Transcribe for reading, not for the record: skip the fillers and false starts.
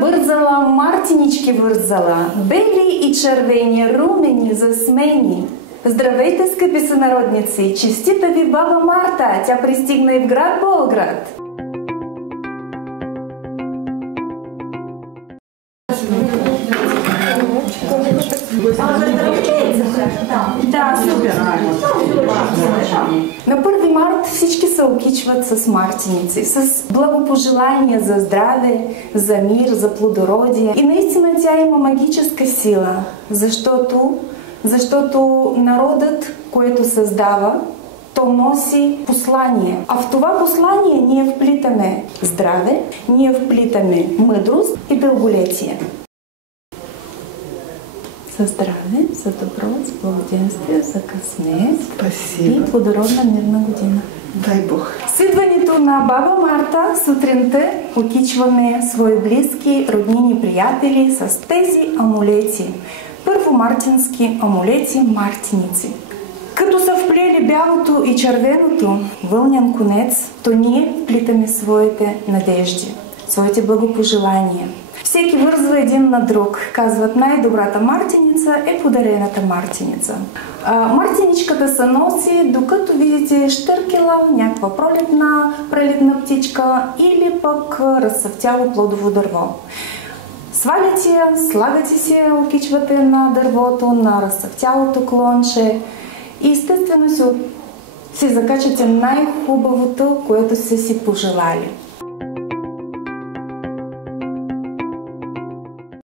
бързала, мартинички вързала, бели и червени, румени, засмени. Здравейте, скъпи сънародници! Честита ви баба Марта! Тя пристигна и в град Болград! Да, супер! На 1 март всички се окичват с мартиници, с благопожелания за здраве, за мир, за плодородие. И наистина тя има магическа сила, защото народът, което създава, то носи послание. А в това послание ние вплитаме здраве, ние вплитаме мъдрост и дълголетие. За здраве, за добро, за благоденствие, за късмет. Спасибо. И плодородна мирна година. Дай Бог. С идването на баба Марта сутринта окичваме свои близки, роднини, приятели с тези амулети. Първомартински амулети, мартиници. Като са вплели бялото и червеното вълнян конец, то ние вплитаме своите надежди, своите благопожелания. Всеки вързва един на друг. Казват, най-добрата мартиница е подарената мартиница. Мартиничката се носи, докато видите щъркела, някаква прелетна птичка или пък разцъфтяло плодово дърво. Сваляте я, слагате си, окичвате на дървото, на разцъфтялото клонче и естествено си закачате най-хубавото, което сте си пожелали.